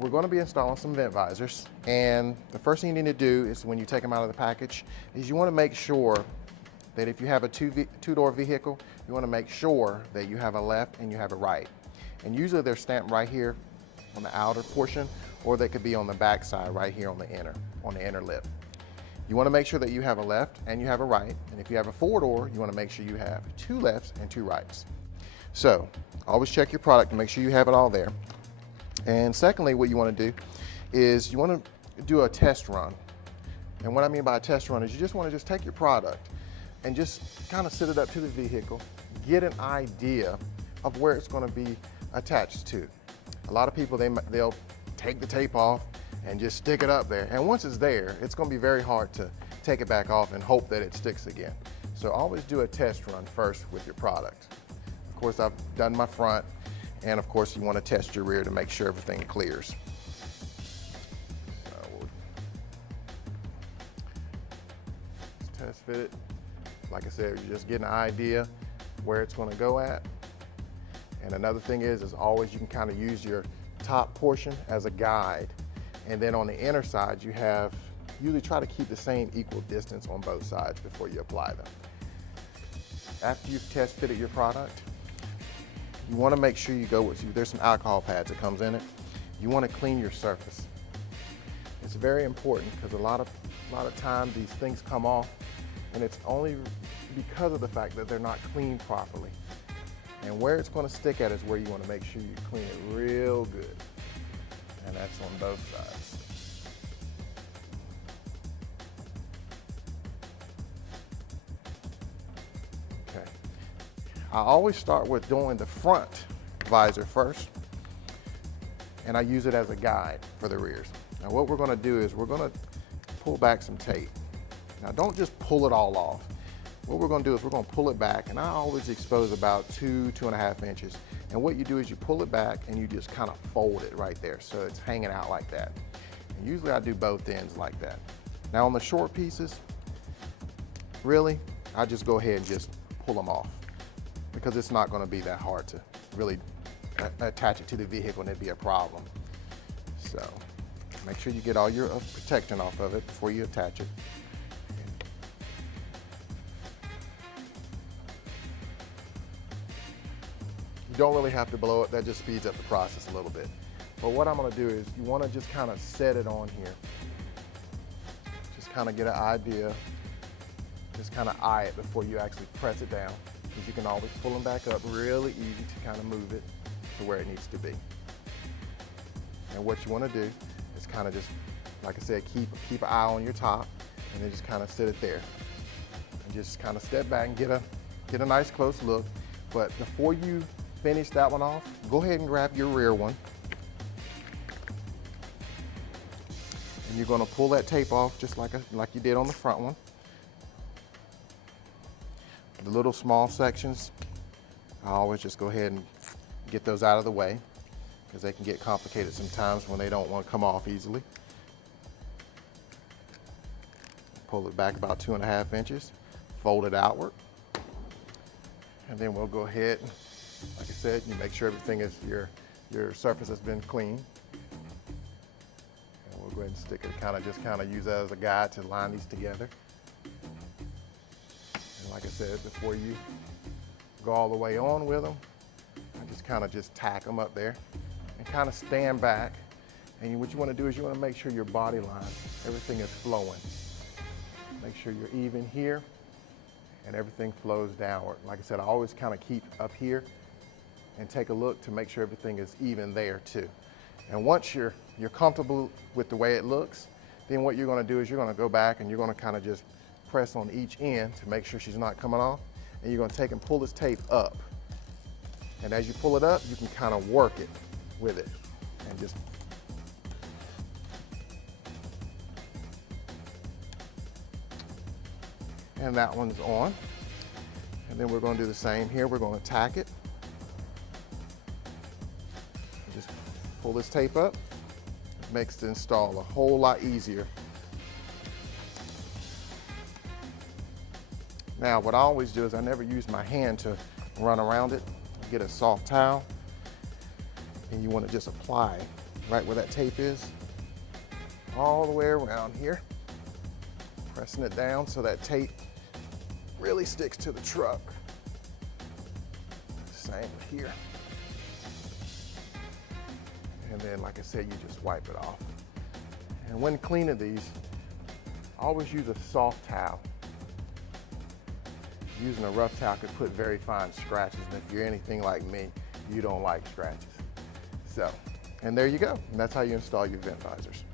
we're going to be installing some vent visors, and the first thing you need to do is when you take them out of the package is you want to make sure that if you have a two-door vehicle, you want to make sure that you have a left and you have a right. And usually they're stamped right here on the outer portion, or they could be on the back side right here on the inner lip. You want to make sure that you have a left and you have a right, and if you have a four-door, you want to make sure you have two lefts and two rights. So always check your product and make sure you have it all there. And secondly, what you want to do is you want to do a test run. And what I mean by a test run is you just want to take your product and just kind of sit it up to the vehicle, get an idea of where it's going to be attached to. A lot of people, they'll take the tape off and just stick it up there. And once it's there, it's going to be very hard to take it back off and hope that it sticks again. So always do a test run first with your product. Of course, I've done my front, and of course you want to test your rear to make sure everything clears. So we'll test fit it. Like I said, you're just getting an idea where it's going to go at. And another thing is always you can kind of use your top portion as a guide. And then on the inner side, usually try to keep the same equal distance on both sides before you apply them. After you've test fitted your product, you want to make sure you go with, there's some alcohol pads that comes in it. You want to clean your surface. It's very important because a lot of time these things come off, and it's only because of the fact that they're not cleaned properly. And where it's going to stick at is where you want to make sure you clean it real good. And that's on both sides. Okay. I always start with doing the front visor first, and I use it as a guide for the rears. Now what we're going to do is we're going to pull back some tape. Now don't just pull it all off. What we're going to do is we're going to pull it back, and I always expose about 2.5 inches. And what you do is you pull it back and you just kind of fold it right there so it's hanging out like that. And usually I do both ends like that. Now on the short pieces, really, I just go ahead and just pull them off because it's not going to be that hard to really attach it to the vehicle and it'd be a problem. So make sure you get all your protection off of it before you attach it. You don't really have to blow it, that just speeds up the process a little bit. But what I'm going to do is you want to just kind of set it on here. Just kind of get an idea, just kind of eye it before you actually press it down, because you can always pull them back up really easy to kind of move it to where it needs to be. And what you want to do is kind of just, like I said, keep an eye on your top, and then just kind of sit it there. And just kind of step back and get a nice close look. But before you finish that one off, go ahead and grab your rear one. And you're going to pull that tape off just like you did on the front one. The little small sections, I always just go ahead and get those out of the way because they can get complicated sometimes when they don't want to come off easily. Pull it back about 2.5 inches, fold it outward, and then we'll go ahead, like I said, you make sure everything is, your surface has been cleaned. And we'll go ahead and stick it, just use that as a guide to line these together. And like I said, before you go all the way on with them, I just tack them up there and kind of stand back. And what you want to do is you want to make sure your body line, everything is flowing. Make sure you're even here and everything flows downward. Like I said, I always kind of keep up here and take a look to make sure everything is even there too. And once you're comfortable with the way it looks, then what you're going to do is you're going to go back and you're going to kind of just press on each end to make sure she's not coming off. And you're going to take and pull this tape up. And as you pull it up, you can kind of work it with it and just and that one's on. And then we're going to do the same here. We're going to tack it. Just pull this tape up. It makes the install a whole lot easier. Now, what I always do is I never use my hand to run around it. Get a soft towel, and you want to just apply right where that tape is, all the way around here, pressing it down so that tape really sticks to the truck. Same here. And then, like I said, you just wipe it off. And when cleaning these, always use a soft towel. Using a rough towel could put very fine scratches, and if you're anything like me, you don't like scratches. So, and there you go. And that's how you install your vent visors.